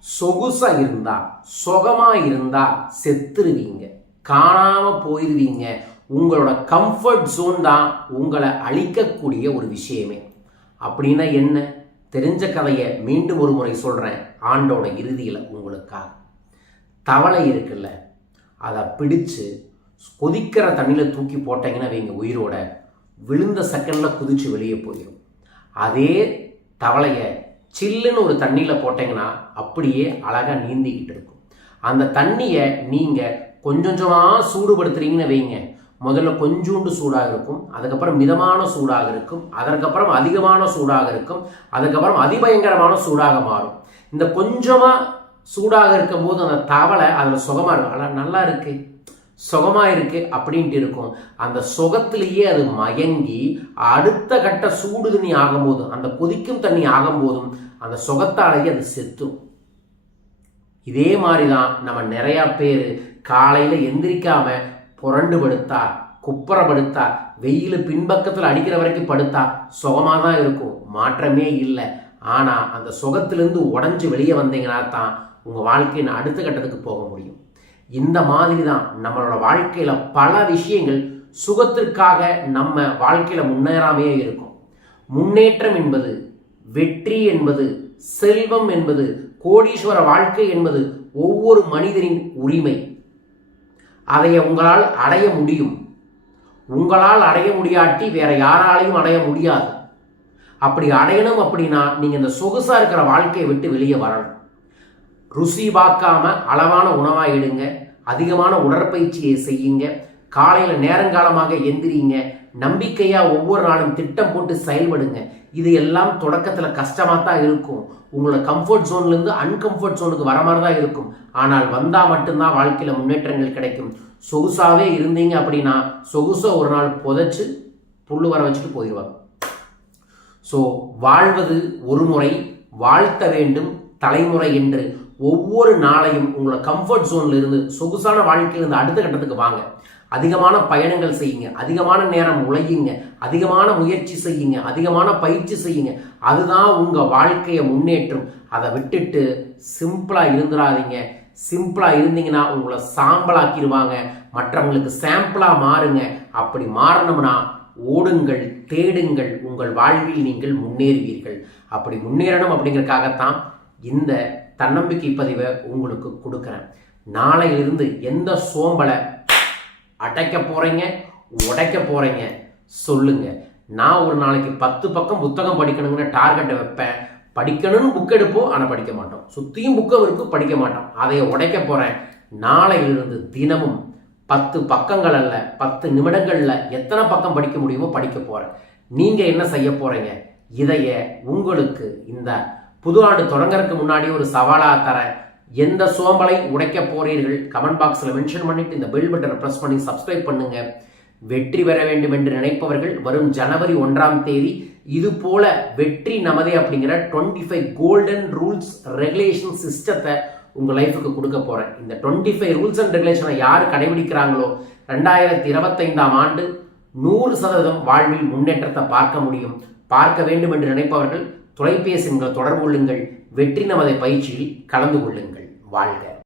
சொகுசா இருந்தா சுகமா இருந்தா செத்துருவீங்க. காணாம போயிருவீங்க. உங்களோட கம்ஃபர்ட் ஜோன் தான் உங்களை அழிக்கக்கூடிய ஒரு விஷயமே. அப்படின்னா என்ன? தெரிஞ்ச கதையை மீண்டும் ஒரு முறை சொல்கிறேன் ஆண்டோட இறுதியில் உங்களுக்காக. தவளை இருக்குல்ல அதை பிடிச்சு கொதிக்கிற தண்ணியில் தூக்கி போட்டீங்கன்னா வைங்க உயிரோட. விழுந்த செகண்டில் குதிச்சு வெளியே போயிடும் அதே தவளையை சில்லுன்னு ஒரு தண்ணியில் போட்டிங்கன்னா அப்படியே அழகாக நீந்திக்கிட்டு இருக்கும். அந்த தண்ணியை நீங்கள் கொஞ்சம் கொஞ்சமாக சூடுபடுத்துறீங்கன்னு வைங்க. முதல்ல கொஞ்சோண்டு சூடாக இருக்கும் அதுக்கப்புறம் மிதமான சூடாக இருக்கும் அதற்கப்புறம் அதிகமான சூடாக இருக்கும் அதுக்கப்புறம் அதிபயங்கரமான சூடாக மாறும். இந்த கொஞ்சமாக சூடாக இருக்கும் போது அந்த தவளை அதில் சுகமாக இருக்கும். ஆனால் நல்லா இருக்குது சுகமாக இருக்கு அப்படின்ட்டு இருக்கும். அந்த சுகத்திலேயே அது மயங்கி அடுத்த கட்ட சூடு தண்ணி ஆகும்போதும் அந்த கொதிக்கும் தண்ணி ஆகும்போதும் அந்த சுகத்தாலேயே அது செத்தும் இதே மாதிரி தான் நம்ம நிறையா பேர் காலையில் எந்திரிக்காம புரண்டு படுத்தா குப்புறப்படுத்தா வெயில் பின்பக்கத்தில் அடிக்கிற வரைக்கும் படுத்தா சுகமாக தான் இருக்கும். மாற்றமே இல்லை. ஆனால் அந்த சுகத்திலேருந்து உடஞ்சி வெளியே வந்தீங்கன்னா தான் உங்கள் வாழ்க்கையின் அடுத்த கட்டத்துக்கு போக முடியும். இந்த மாதிரி தான் நம்மளோட வாழ்க்கையில் பல விஷயங்கள் சுகத்திற்காக நம்ம வாழ்க்கையில் முன்னேறாமையே இருக்கும். முன்னேற்றம் என்பது வெற்றி என்பது செல்வம் என்பது கோடீஸ்வர வாழ்க்கை என்பது ஒவ்வொரு மனிதனின் உரிமை. அதை உங்களால் அடைய முடியும். உங்களால் அடைய முடியாட்டி வேற யாராலையும் அடைய முடியாது. அப்படி அடையணும் அப்படின்னா நீங்கள் இந்த சொகுசாக இருக்கிற வாழ்க்கையை விட்டு வெளியே வரணும். ருசி பார்க்காம அளவான உணவாக எடுங்க அதிகமான உடற்பயிற்சியை செய்யுங்க காலையில் நேரங்காலமாக எந்திரிங்க நம்பிக்கையாக ஒவ்வொரு நாளும் திட்டம் போட்டு செயல்படுங்க. இது எல்லாம் தொடக்கத்தில் கஷ்டமாக தான் இருக்கும். உங்களோட கம்ஃபர்ட் ஜோன்லேருந்து அன்கம்ஃபர்ட் ஜோனுக்கு வர மாதிரி தான் இருக்கும். ஆனால் வந்தால் மட்டும்தான் வாழ்க்கையில் முன்னேற்றங்கள் கிடைக்கும். சொகுசாகவே இருந்தீங்க அப்படின்னா சொகுசை ஒரு நாள் புதைச்சி புல் வர வச்சுட்டு போயிடுவாங்க ஸோ வாழ்வது ஒரு முறை வாழ்த்த வேண்டும் தலைமுறை என்று ஒவ்வொரு நாளையும் உங்களை கம்ஃபர்ட் ஜோன்ல இருந்து சொகுசான வாழ்க்கையிலிருந்து அடுத்த கட்டத்துக்கு வாங்க. அதிகமான பயணங்கள் செய்யுங்க. அதிகமான நேரம் உழையுங்க. அதிகமான முயற்சி செய்யுங்க. அதிகமான பயிற்சி செய்யுங்க. அதுதான் உங்க வாழ்க்கையை முன்னேற்றும். அதை விட்டுட்டு சிம்பிளா இருந்துடாதீங்க சிம்பிளா இருந்தீங்கன்னா உங்களை சாம்பலாக்கிடுவாங்க. மற்றவங்களுக்கு சாம்பிளா மாறுங்க. அப்படி மாறணும்னா ஓடுங்கள் தேடுங்கள். உங்கள் வாழ்வில் நீங்கள் முன்னேறுவீர்கள். அப்படி முன்னேறணும் அப்படிங்கிறதுக்காகத்தான் இந்த தன்னம்பிக்கை பதிவை உங்களுக்கு கொடுக்குறேன். நாளையிலிருந்து எந்த சோம்பலை அடைக்க போகிறீங்க உடைக்க போகிறீங்க சொல்லுங்க. நான் ஒரு நாளைக்கு பத்து பக்கம் புத்தகம் படிக்கணுங்கிற டார்கெட்டை வைப்பேன். படிக்கணும்னு புக் எடுப்போம் ஆனால் படிக்க மாட்டோம். சுற்றியும் புக்கம் இருக்கும் படிக்க மாட்டோம். அதையை உடைக்க போகிறேன் நாளையிலிருந்து தினமும் பத்து பக்கங்கள் அல்ல பத்து நிமிடங்களில் எத்தனை பக்கம் படிக்க முடியுமோ படிக்க போகிறேன் நீங்கள் என்ன செய்ய போகிறீங்க இதைய உங்களுக்கு இந்த புது ஆண்டு தொடங்கறதுக்கு முன்னாடி ஒரு சவாலா தரேன் எந்த சோம்பலை உடைக்க போறீர்கள்? கமெண்ட் பாக்ஸ்ல மென்ஷன் பண்ணிட்டு இந்த பெல் பட்டனை ப்ரெஸ் பண்ணி சப்ஸ்கிரைப் பண்ணுங்க. வெற்றி பெற வேண்டும் என்று நினைப்பவர்கள் வரும் ஜனவரி ஒன்றாம் தேதி இது போல வெற்றி நமதே அப்படிங்கிற twenty five golden rules regulation சிஸ்டத்தை உங்க லைஃபுக்கு கொடுக்க போறேன். இந்த டுவெண்ட்டி ஃபைவ் ரூல்ஸ் அண்ட் ரெகுலேஷனை யார் கடைபிடிக்கிறாங்களோ ரெண்டாயிரத்தி இருபத்தைந்தாம் ஆண்டு நூறு சதவீதம் வாழ்வில் முன்னேற்றத்தை பார்க்க முடியும். பார்க்க வேண்டும் என்று நினைப்பவர்கள் தொலைபேசி தொடர்பு கொள்ளுங்கள். வெற்றி நமது பயிற்சியில் கலந்து கொள்ளுங்கள். வாழ்க.